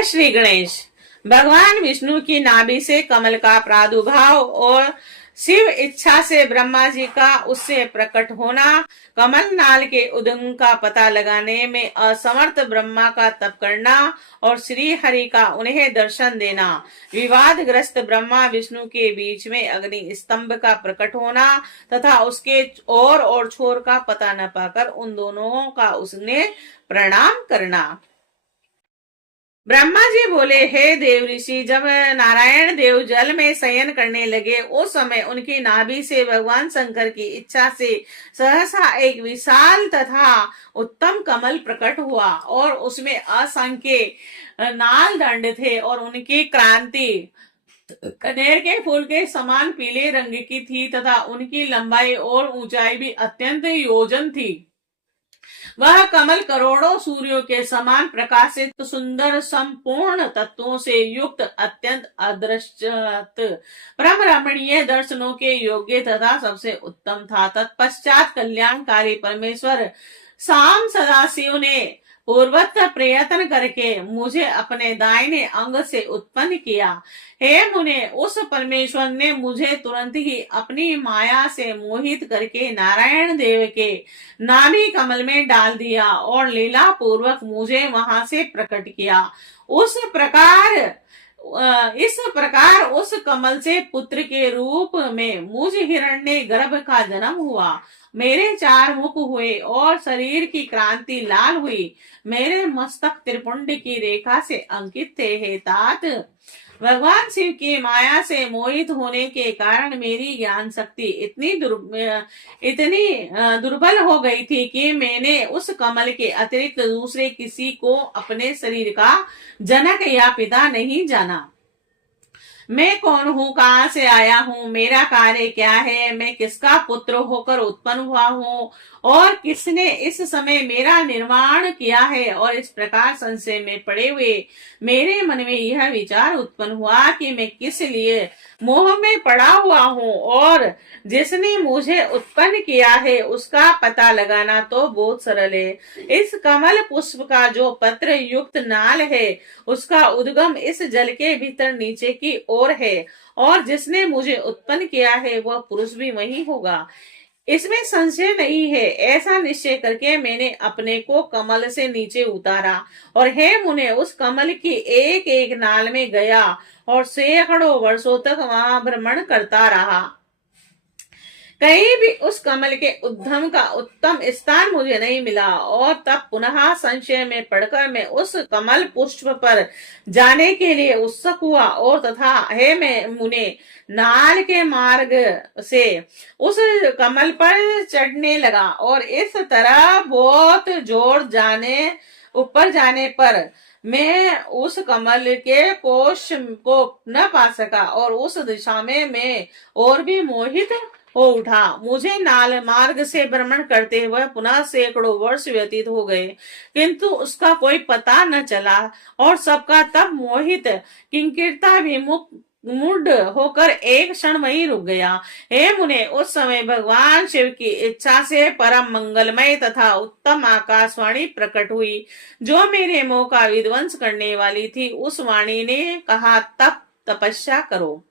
जय श्री गणेश। भगवान विष्णु की नाभि से कमल का प्रादुर्भाव और शिव इच्छा से ब्रह्मा जी का उससे प्रकट होना, कमल नाल के उद्गम का पता लगाने में असमर्थ ब्रह्मा का तप करना और श्री हरि का उन्हें दर्शन देना, विवादग्रस्त ब्रह्मा विष्णु के बीच में अग्नि स्तंभ का प्रकट होना तथा उसके और छोर का पता न पाकर उन दोनों का उसने प्रणाम करना। ब्रह्मा जी बोले, हे देव ऋषि, जब नारायण देव जल में शयन करने लगे उस समय उनकी नाभि से भगवान शंकर की इच्छा से सहसा एक विशाल तथा उत्तम कमल प्रकट हुआ और उसमें असंख्य नाल दंड थे और उनकी क्रांति कनेर के फूल के समान पीले रंग की थी तथा उनकी लंबाई और ऊंचाई भी अत्यंत योजन थी। वह कमल करोड़ों सूर्यों के समान प्रकाशित, सुंदर, संपूर्ण तत्वों से युक्त, अत्यंत अदृश्य, परम रमणीय, दर्शनों के योग्य तथा सबसे उत्तम था। तत्पश्चात कल्याणकारी परमेश्वर शाम सदाशिव ने पूर्वत प्रयत्न करके मुझे अपने दाहिने अंग से उत्पन्न किया। हे मुने, उस परमेश्वर ने मुझे तुरंत ही अपनी माया से मोहित करके नारायण देव के नाभि कमल में डाल दिया और लीला पूर्वक मुझे वहां से प्रकट किया। इस प्रकार उस कमल से पुत्र के रूप में मुझ हिरण्य गर्भ का जन्म हुआ। मेरे 4 मुख हुए और शरीर की क्रांति लाल हुई। मेरे मस्तक त्रिपुंड की रेखा से अंकित थे। हे तात, भगवान शिव की माया से मोहित होने के कारण मेरी ज्ञान शक्ति इतनी दुर्बल हो गई थी कि मैंने उस कमल के अतिरिक्त दूसरे किसी को अपने शरीर का जनक या पिता नहीं जाना। मैं कौन हूँ, कहाँ से आया हूँ, मेरा कार्य क्या है, मैं किसका पुत्र होकर उत्पन्न हुआ हूँ और किसने इस समय मेरा निर्माण किया है। और इस प्रकार संशय में पड़े हुए मेरे मन में यह विचार उत्पन्न हुआ कि मैं किस लिए मोह में पड़ा हुआ हूँ और जिसने मुझे उत्पन्न किया है उसका पता लगाना तो बहुत सरल है। इस कमल पुष्प का जो पत्र युक्त नाल है उसका उद्गम इस जल के भीतर नीचे की ओर है और जिसने मुझे उत्पन्न किया है वह पुरुष भी वही होगा, इसमें संशय नहीं है। ऐसा निश्चय करके मैंने अपने को कमल से नीचे उतारा और हे मुने, उस कमल की एक एक नाल में गया और सैकड़ों वर्षों तक वहां भ्रमण करता रहा। कहीं भी उस कमल के उद्गम का उत्तम स्थान मुझे नहीं मिला और तब पुनः संशय में पड़कर मैं उस कमल पुष्प पर जाने के लिए उत्सुक हुआ और तथा हे मैं मुने, नाल के मार्ग से उस कमल पर चढ़ने लगा और इस तरह बहुत जोर ऊपर जाने पर मैं उस कमल के कोश को न पा सका और उस दिशा में मैं और भी मोहित हो उठा। मुझे नाल मार्ग से भ्रमण करते हुए पुनः सैकड़ों वर्ष व्यतीत हो गए किंतु उसका कोई पता न चला और सबका तब मोहित किंकिरता भी मूड होकर एक क्षण वहीं रुक गया। हे मुने, उस समय भगवान शिव की इच्छा से परम मंगलमय तथा उत्तम आकाशवाणी प्रकट हुई जो मेरे मोह का विध्वंस करने वाली थी। उस वाणी ने कहा, तप तपस्या करो।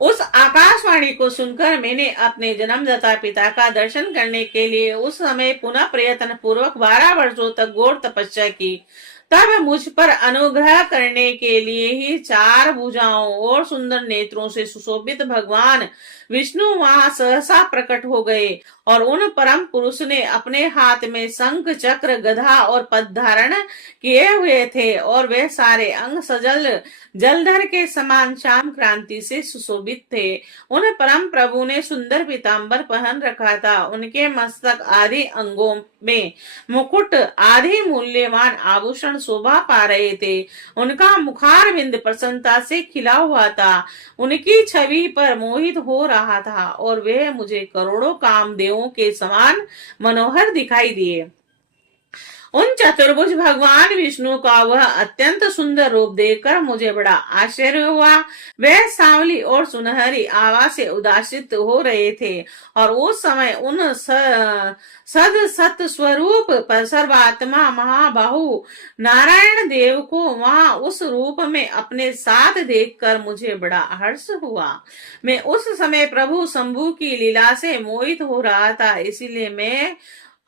उस आकाशवाणी को सुनकर मैंने अपने जन्मदाता पिता का दर्शन करने के लिए उस समय पुनः प्रयत्न पूर्वक 12 वर्षों तक घोर तपस्या की। तब मुझ पर अनुग्रह करने के लिए ही 4 भुजाओं और सुंदर नेत्रों से सुशोभित भगवान विष्णु वहां सहसा प्रकट हो गए और उन परम पुरुष ने अपने हाथ में शंख, चक्र, गदा और पद धारण किए हुए थे और वे सारे अंग सजल जलधर के समान श्याम क्रांति से सुशोभित थे। उन परम प्रभु ने सुंदर पीतांबर पहन रखा था। उनके मस्तक आदि अंगों में मुकुट आदि मूल्यवान आभूषण शोभा पा रहे थे। उनका मुखार बिंद प्रसन्नता से खिला हुआ था। उनकी छवि पर मोहित हो रहा था और वे मुझे करोड़ों कामदेवों के समान मनोहर दिखाई दिए। उन चतुर्भुज भगवान विष्णु का वह अत्यंत सुंदर रूप देखकर मुझे बड़ा आश्चर्य हुआ। वह सांवली और सुनहरी आवाज से उदासित हो रहे थे और उस समय उन सद सत स्वरूप पर सर्वात्मा महाबाहु नारायण देव को वहां उस रूप में अपने साथ देखकर मुझे बड़ा हर्ष हुआ। मैं उस समय प्रभु शंभु की लीला से मोहित हो रहा था, इसीलिए मैं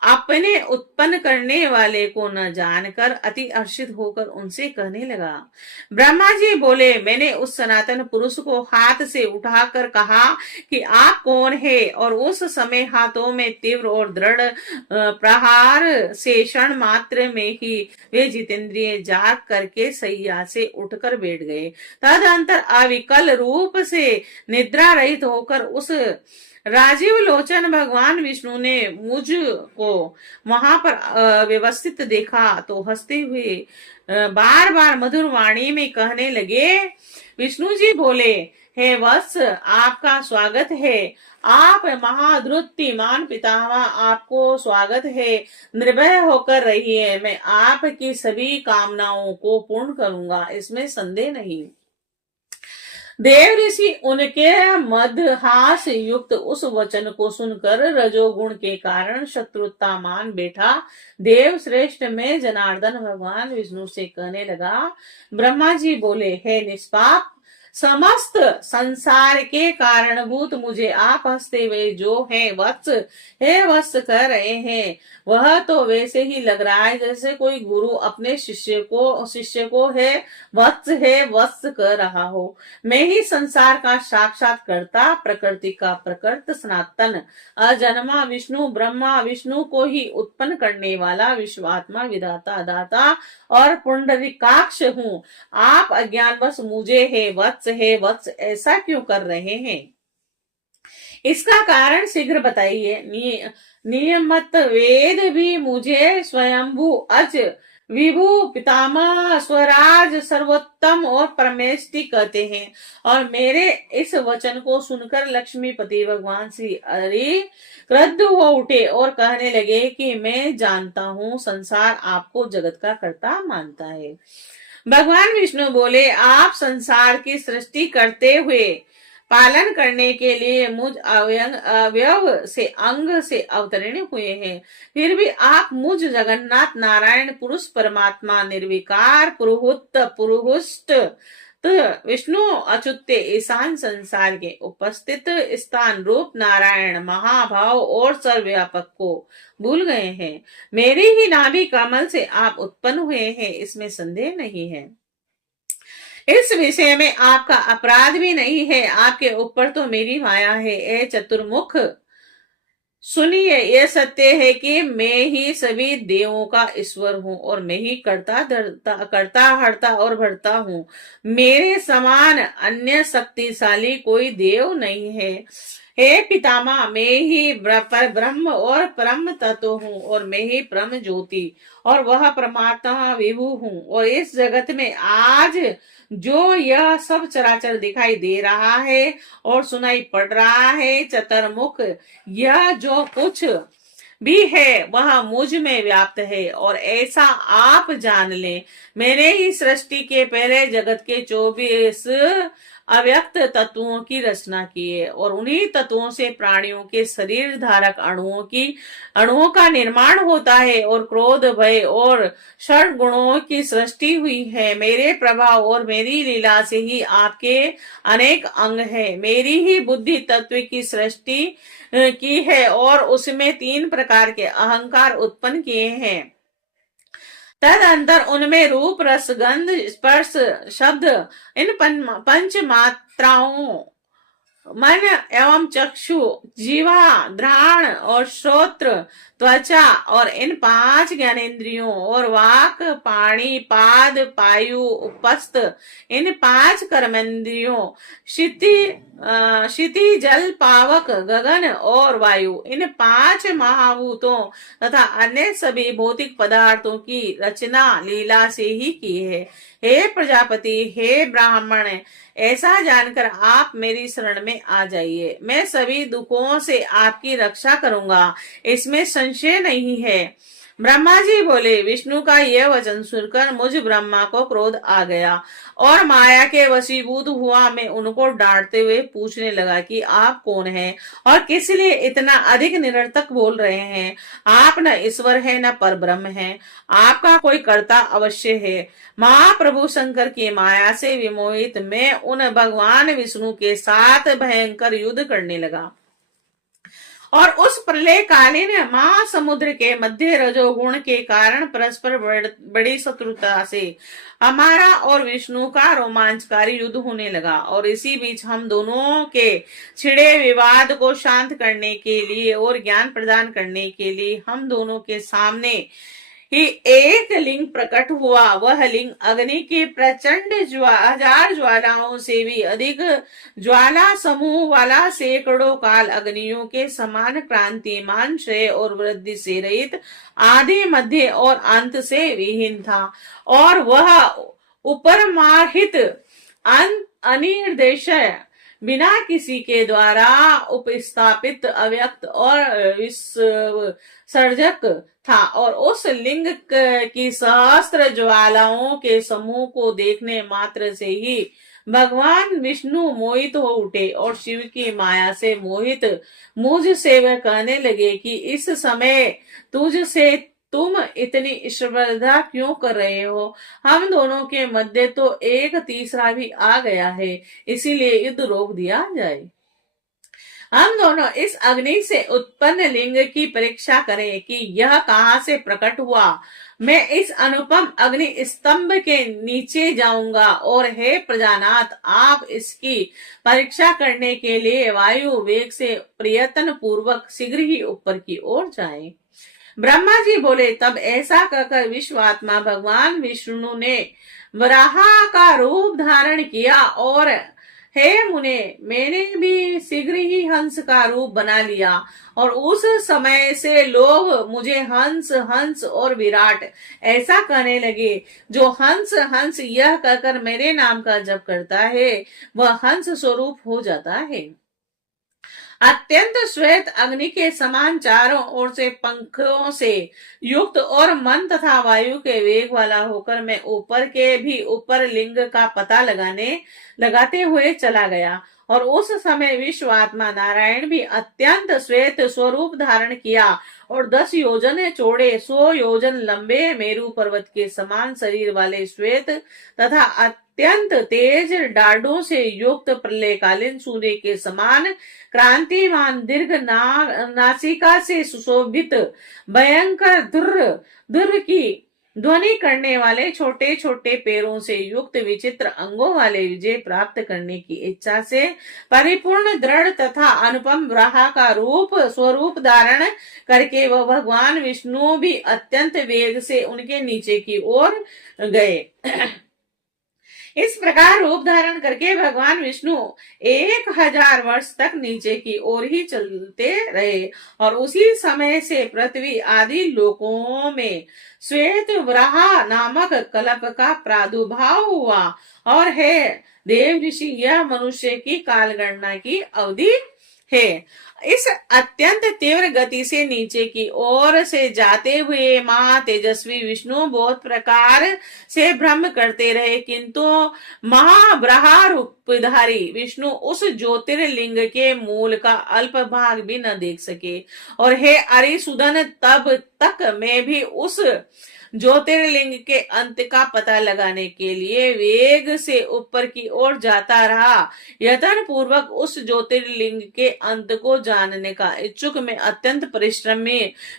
अपने उत्पन्न करने वाले को न जानकर अति हर्षित होकर उनसे कहने लगा। ब्रह्मा जी बोले, मैंने उस सनातन पुरुष को हाथ से उठाकर कहा कि आप कौन है, और उस समय हाथों में तीव्र और दृढ़ प्रहार से क्षण मात्र में ही वे जितेंद्रिय जाग करके सैया से उठकर बैठ गए। तदंतर अविकल रूप से निद्रा रहित होकर उस राजीव लोचन भगवान विष्णु ने मुझ को वहां पर व्यवस्थित देखा तो हंसते हुए बार बार मधुर वाणी में कहने लगे। विष्णु जी बोले, हे वत्स, आपका स्वागत है। आप महाद्रुतिमान पितामह, आपको स्वागत है। निर्भय होकर रहिए, मैं आपकी सभी कामनाओं को पूर्ण करूंगा, इसमें संदेह नहीं। देव ऋषि उनके मदहास युक्त उस वचन को सुनकर रजोगुण के कारण शत्रुता मान बैठा। देव श्रेष्ठ में जनार्दन भगवान विष्णु से कहने लगा। ब्रह्मा जी बोले, हे निष्पाप, समस्त संसार के कारणभूत मुझे आप हंसते हुए जो है वत्स, हे वत्स कह रहे हैं, वह तो वैसे ही लग रहा है जैसे कोई गुरु अपने शिष्य को है वत्स कह रहा हो। मैं ही संसार का साक्षात कर्ता, प्रकृति का प्रकृत, सनातन अजन्मा विष्णु, ब्रह्मा विष्णु को ही उत्पन्न करने वाला विश्वात्मा, विधाता, दाता और पुंडरीकाक्ष हूँ। आप अज्ञानवश मुझे हे वत्स ऐसा क्यों कर रहे हैं? इसका कारण शीघ्र बताइए। नियमत वेद भी मुझे स्वयंभू अज विभु पितामह स्वराज सर्वोत्तम और परमेष्टि कहते हैं, और मेरे इस वचन को सुनकर लक्ष्मीपति भगवान श्री हरि क्रुद्ध हो उठे और कहने लगे कि मैं जानता हूँ संसार आपको जगत का कर्ता मानता है। भगवान विष्णु बोले, आप संसार की सृष्टि करते हुए पालन करने के लिए मुझ अवयव से अंग से अवतरण हुए हैं, फिर भी आप मुझ जगन्नाथ नारायण पुरुष परमात्मा निर्विकार पुरुहुष्ट विष्णु अच्युते ईशान संसार के उपस्थित स्थान रूप नारायण महाभाव और सर्वव्यापक को भूल गए हैं। मेरी ही नाभि कमल से आप उत्पन्न हुए हैं, इसमें संदेह नहीं है। इस विषय में आपका अपराध भी नहीं है, आपके ऊपर तो मेरी माया है। ए चतुर्मुख, सुनिए, यह सत्य है कि मैं ही सभी देवों का ईश्वर हूँ और मैं ही करता हरता और भरता हूँ। मेरे समान अन्य शक्तिशाली कोई देव नहीं है। हे पितामह, मैं ही ब्रह्म और परम तत्व हूँ और मैं ही परम ज्योति और वह परमात्मा विभु हूँ। और इस जगत में आज जो यह सब चराचर दिखाई दे रहा है और सुनाई पड़ रहा है, चतुर्मुख, यह जो कुछ भी है वह मुझ में व्याप्त है, और ऐसा आप जान लें। मैंने ही सृष्टि के पहले जगत के 24 अव्यक्त तत्वों की रचना की है, और उन्हीं तत्वों से प्राणियों के शरीर धारक अणुओं का निर्माण होता है, और क्रोध, भय और षड गुणों की सृष्टि हुई है। मेरे प्रभाव और मेरी लीला से ही आपके अनेक अंग है। मेरी ही बुद्धि तत्व की सृष्टि की है और उसमें 3 प्रकार के अहंकार उत्पन्न किए हैं। तदंतर उनमें रूप, रस, गंध, स्पर्श, शब्द, इन पंच मात्राओं मन एवं चक्षु, जीवा, घ्राण और श्रोत्र, त्वचा और इन 5 ज्ञानेन्द्रियों और वाक, पाणी, पाद, पायु, उपस्थ इन 5 कर्मेंद्रियों, क्षिति, जल, पावक, गगन और वायु इन 5 महाभूतों तथा अन्य सभी भौतिक पदार्थों की रचना लीला से ही की है। हे प्रजापति, हे ब्राह्मण, ऐसा जानकर आप मेरी शरण में आ जाइए। मैं सभी दुखों से आपकी रक्षा करूंगा, इसमें संशय नहीं है। ब्रह्मा जी बोले, विष्णु का यह वचन सुनकर मुझ ब्रह्मा को क्रोध आ गया और माया के वशीभूत हुआ। मैं उनको डांटते हुए पूछने लगा कि आप कौन हैं और किस लिए इतना अधिक निरर्थक बोल रहे हैं। आप न ईश्वर है न पर ब्रह्म है, आपका कोई कर्ता अवश्य है। महाप्रभु शंकर की माया से विमोहित मैं उन भगवान विष्णु के साथ भयंकर युद्ध करने लगा और उस प्रलय कालीन महासमुद्र के मध्य रजोगुण के कारण परस्पर बड़ी शत्रुता से हमारा और विष्णु का रोमांचकारी युद्ध होने लगा। और इसी बीच हम दोनों के छिड़े विवाद को शांत करने के लिए और ज्ञान प्रदान करने के लिए हम दोनों के सामने ही एक लिंग प्रकट हुआ। वह लिंग अग्नि की प्रचंड हजार ज्वालाओं से भी अधिक ज्वाला समूह वाला, सैकड़ों काल अग्नियों के समान, क्रांतिमान, श्रेय और वृद्धि से रहित, आदि मध्य और अंत से विहीन था। और वह उपरमाहित अनिर्देश बिना किसी के द्वारा उपस्थापित, अव्यक्त और विसर्जक था। और उस लिंग की सहस्त्र ज्वालाओं के समूह को देखने मात्र से ही भगवान विष्णु मोहित हो उठे और शिव की माया से मोहित मुझ से वह कहने लगे कि इस समय तुझसे तुम इतनी स्पर्धा क्यों कर रहे हो? हम दोनों के मध्य तो एक तीसरा भी आ गया है, इसीलिए युद्ध रोक दिया जाए। हम दोनों इस अग्नि से उत्पन्न लिंग की परीक्षा करें कि यह कहां से प्रकट हुआ। मैं इस अनुपम अग्नि स्तंभ के नीचे जाऊंगा और हे प्रजानाथ, आप इसकी परीक्षा करने के लिए वायु वेग से प्रयत्न पूर्वक शीघ्र ही ऊपर की ओर जाएं। ब्रह्मा जी बोले, तब ऐसा कहकर विश्वात्मा भगवान विष्णु ने वराह का रूप धारण किया और हे मुने, मैंने भी शीघ्र ही हंस का रूप बना लिया। और उस समय से लोग मुझे हंस हंस और विराट ऐसा कहने लगे। जो हंस हंस यह कहकर मेरे नाम का जप करता है वह हंस स्वरूप हो जाता है। अत्यंत श्वेत अग्नि के समान चारों ओर से पंखों से युक्त और मन तथा वायु के वेग वाला होकर मैं ऊपर के भी ऊपर लिंग का पता लगाते हुए चला गया। और उस समय विश्वात्मा नारायण भी अत्यंत श्वेत स्वरूप धारण किया और 10 योजन चौड़े 100 योजन लंबे मेरू पर्वत के समान शरीर वाले श्वेत तथा अत्यंत तेज डाढ़ों से युक्त प्रलयकालीन सूर्य के समान क्रांतिमान दीर्घ नासिका से सुशोभित भयंकर दुर्र की ध्वनि करने वाले छोटे छोटे पैरों से युक्त विचित्र अंगों वाले विजय प्राप्त करने की इच्छा से परिपूर्ण दृढ़ तथा अनुपम वराह का रूप स्वरूप धारण करके वह भगवान विष्णु भी अत्यंत वेग से उनके नीचे की ओर गए। इस प्रकार रूप धारण करके भगवान विष्णु 1000 वर्ष तक नीचे की ओर ही चलते रहे। और उसी समय से पृथ्वी आदि लोकों में श्वेत वराह नामक कल्प का प्रादुर्भाव हुआ। और है देव ऋषि, यह मनुष्य की कालगणना की अवधि है। इस अत्यंत तीव्र गति से नीचे की ओर से जाते हुए महा तेजस्वी विष्णु बहुत प्रकार से भ्रम करते रहे, किंतु महाब्रहा रूपधारी विष्णु उस ज्योतिर्लिंग के मूल का अल्प भाग भी न देख सके। और हे अरिसुदन, तब तक मैं भी उस ज्योतिर्लिंग के अंत का पता लगाने के लिए वेग से ऊपर की ओर जाता रहा। यत्न पूर्वक उस ज्योतिर्लिंग के अंत को जानने का इच्छुक में अत्यंत परिश्रम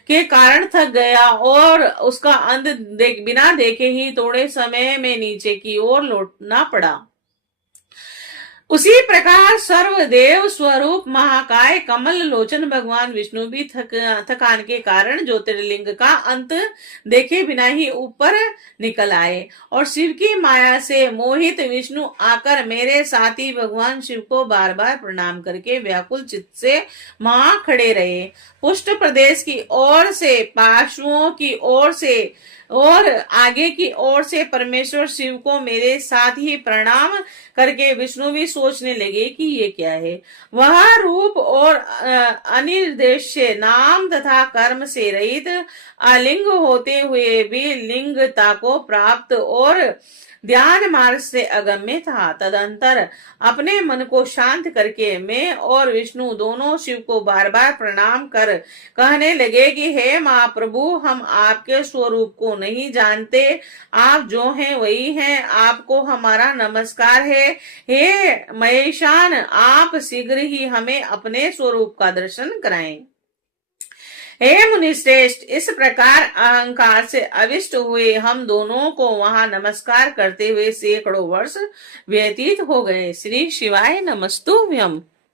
के कारण थक गया और उसका अंत बिना देखे ही थोड़े समय में नीचे की ओर लौटना पड़ा। उसी प्रकार सर्वदेव स्वरूप महाकाय कमल लोचन भगवान विष्णु भी थकान के कारण ज्योतिर्लिंग का अंत देखे बिना ही ऊपर निकल आए। और शिव की माया से मोहित विष्णु आकर मेरे साथी भगवान शिव को बार बार प्रणाम करके व्याकुल चित्त से वहां खड़े रहे। पुष्ट प्रदेश की ओर से, पार्श्वों की ओर से और आगे की ओर से परमेश्वर शिव को मेरे साथ ही प्रणाम करके विष्णु भी सोचने लगे कि ये क्या है। वह रूप और अनिर्देश्य नाम तथा कर्म से रहित अलिंग होते हुए भी लिंगता को प्राप्त और ध्यान मार्ग से अगम्य था। तदंतर अपने मन को शांत करके मैं और विष्णु दोनों शिव को बार बार प्रणाम कर कहने लगे कि हे महाप्रभु, हम आपके स्वरूप को नहीं जानते, आप जो हैं वही हैं, आपको हमारा नमस्कार है। हे महेशान, आप शीघ्र ही हमें अपने स्वरूप का दर्शन कराएं। हे मुनिश्रेष्ठ, इस प्रकार अहंकार से अविष्ट हुए हम दोनों को वहां नमस्कार करते हुए सैकड़ों वर्ष व्यतीत हो गए। श्री शिवाय नमस्तुभ्यम।